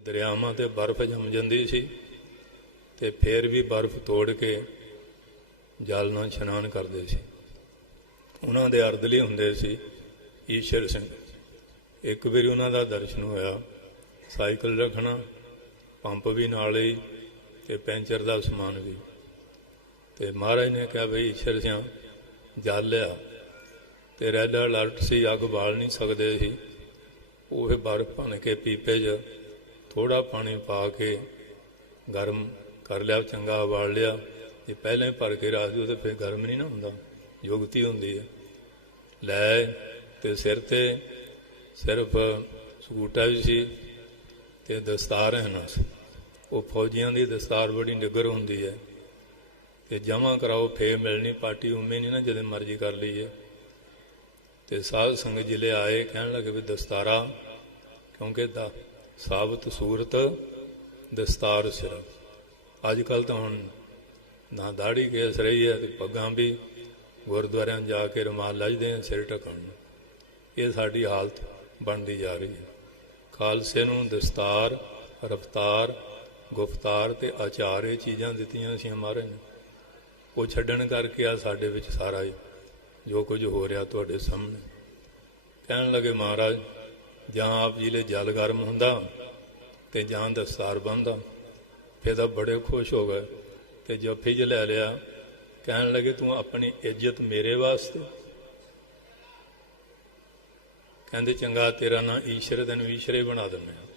ਦਰਿਆਵਾਂ ਤੇ ਬਰਫ਼ ਜੰਮ ਜਾਂਦੀ ਸੀ ਤੇ ਫੇਰ ਵੀ ਬਰਫ਼ ਤੋੜ ਕੇ ਜਲ ਨਾਲ ਇਸ਼ਨਾਨ ਕਰਦੇ ਸੀ। ਉਹਨਾਂ ਦੇ ਅਰਦਲੀ ਹੁੰਦੇ ਸੀ ਈਸ਼ਰ ਸਿੰਘ। ਇੱਕ ਵਾਰੀ ਉਹਨਾਂ ਦਾ ਦਰਸ਼ਨ ਹੋਇਆ, ਸਾਈਕਲ ਰੱਖਣਾ, ਪੰਪ ਵੀ ਨਾਲ ਹੀ ਤੇ ਪੈਂਚਰ ਦਾ ਸਮਾਨ ਵੀ। ਤੇ ਮਹਾਰਾਜ ਨੇ ਕਿਹਾ ਬਈ ਈਸ਼ਰ ਸਿੰਘ ਜਲ ਲਿਆ। ਤੇ ਰੈੱਡ ਅਲਰਟ ਸੀ, ਅੱਗ ਬਾਲ ਨਹੀਂ ਸਕਦੇ ਸੀ। ਉਹ ਬਰਫ਼ ਭੰਨ ਕੇ ਪੀਪੇ 'ਚ ਥੋੜਾ ਪਾਣੀ ਪਾ ਕੇ ਗਰਮ ਕਰ ਲਿਆ, ਚੰਗਾ ਉਬਾਲ ਲਿਆ ਜੇ ਪਹਿਲਾਂ ਹੀ ਭਰ ਕੇ ਰੱਖ ਦਿਓ ਤੇ ਫਿਰ ਗਰਮ ਨਹੀਂ ਨਾ ਹੁੰਦਾ, ਯੁਗਤੀ ਹੁੰਦੀ ਹੈ। ਲੈ ਤੇ ਸਿਰ ਤੇ ਸਿਰਫ ਸਕੂਟਾ ਵੀ ਸੀ ਤੇ ਦਸਤਾਰ ਹੈ ਨਾ। ਉਹ ਫੌਜੀਆਂ ਦੀ ਦਸਤਾਰ ਬੜੀ ਨਿੱਗਰ ਹੁੰਦੀ ਹੈ ਤੇ ਜਮਾ ਕਰਾਓ ਫੇ ਮਿਲਣੀ, ਪਾਰਟੀ ਉਵੇਂ ਨਹੀਂ ਨਾ ਜਦੋਂ ਮਰਜ਼ੀ ਕਰ ਲਈਏ। ਤੇ ਸਾਧ ਸੰਗਤ ਜਿਲੇ ਆਏ, ਕਹਿਣ ਲੱਗੇ ਵੀ ਦਸਤਾਰਾ ਕਿਉਂਕਿ ਦਾ ਸਾਬਤ ਸੂਰਤ ਦਸਤਾਰ ਸਿਰ। ਅੱਜ ਕੱਲ ਤਾਂ ਹੁਣ ਨਾ ਦਾੜੀ ਕੇਸ ਰਹੀ ਹੈ ਤੇ ਪੱਗਾਂ ਵੀ ਗੁਰਦੁਆਰਿਆਂ ਜਾ ਕੇ ਰੁਮਾਲ ਲੱਜਦੇ ਆ, ਸਿਰ ਢੱਕਣ ਨੂੰ। ਇਹ ਸਾਡੀ ਹਾਲਤ ਬਣਦੀ ਜਾ ਰਹੀ ਹੈ। ਖਾਲਸੇ ਨੂੰ ਦਸਤਾਰ, ਰਫਤਾਰ, ਗੁਫਤਾਰ ਤੇ ਆਚਾਰ ਇਹ ਚੀਜ਼ਾਂ ਦਿੱਤੀਆਂ ਸੀ ਮਹਾਰਾਜ ਨੇ। ਉਹ ਛੱਡਣ ਕਰਕੇ ਆ ਸਾਡੇ ਵਿੱਚ ਸਾਰਾ ਹੀ ਜੋ ਕੁਝ ਹੋ ਰਿਹਾ ਤੁਹਾਡੇ ਸਾਹਮਣੇ। ਕਹਿਣ ਲੱਗੇ ਮਹਾਰਾਜ ਜਾਂ ਆਪ ਜੀ ਲਈ ਜਲ ਗਰਮ ਹੁੰਦਾ ਤੇ ਜਾਂ ਦਸਤਾਰ ਬੰਦਾ ਫਿਰ ਤਾਂ ਬੜੇ ਖੁਸ਼ ਹੋ ਗਏ ਤੇ ਜੱਫੀ ਚ ਲੈ ਲਿਆ, ਕਹਿਣ ਲੱਗੇ, ਤੂੰ ਆਪਣੀ ਇੱਜ਼ਤ ਮੇਰੇ ਵਾਸਤੇ? ਕਹਿੰਦੇ, ਚੰਗਾ, ਤੇਰਾ ਨਾਂ ਈਸ਼ਰ ਤੈਨੂੰ ਈਸ਼ਰੇ ਬਣਾ ਦਿੰਦੇ ਆ